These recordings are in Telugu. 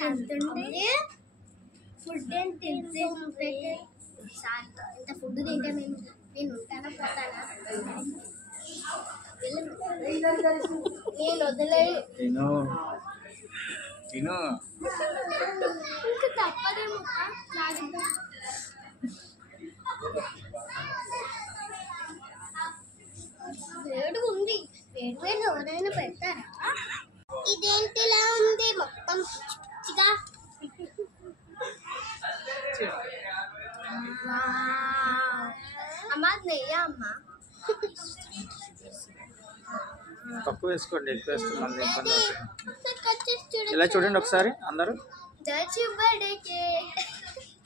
తింటుంటే ఫుడ్ ఏం తింటుంటే ఇంత ఫుడ్ తింటే నేను ఉంటానా పోతానా నేను వదిలేను ఇంకా తప్పదేమో వేడి ఉంది వేడి వేడి ఎవరైనా పెడతారా ఇదేంటిలా ఉంది మొత్తం పిచ్చిగా అమ్మ నెయ్య అమ్మ తక్కువ వేసుకోండి ఎక్కువ వేస్తే మళ్ళీ ఇబ్బంది అవుతుంది ఇలా చూడండి ఒకసారి అందరూ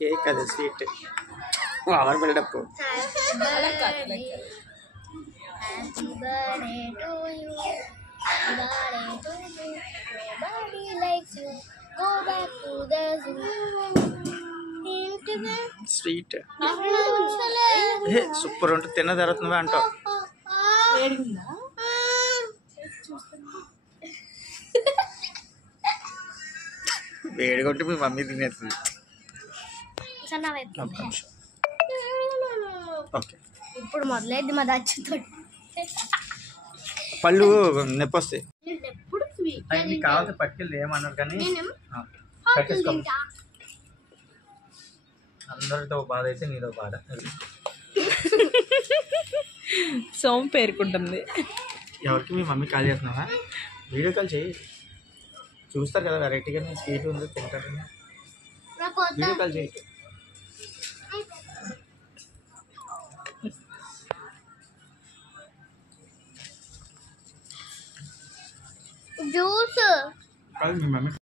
కేక్ అది స్వీట్ అవర్ buildup Happy birthday to you. Happy birthday to you. Nobody likes you. Go back to the zoo. Sweet super ఉంటుంది తిన్న తర్వాత నువ్వే అంటావు వేడి కొట్టి మీ మమ్మీ తినేస్తుంది ఓకే ఇప్పుడు మొదలైంది మా దచ్చుతో పళ్ళు నొప్పి వస్తాయి మీకు కావాలి పట్టుకెళ్ళి ఏమన్నారు కానీ పెట్టేసుకోండి అందరితో బాధ అయితే నీతో బాధ సోమ్ పేరుకుంటుంది ఎవరికి మీ మమ్మీ కాల్ చేస్తున్నావా వీడియో కాల్ చేయి చూస్తారు కదా వెరైటీగా నేను స్వీట్ ఉంది తింటారు వీడియో కాల్ చేయి జ్యూస్ కాదు మీ మమ్మీ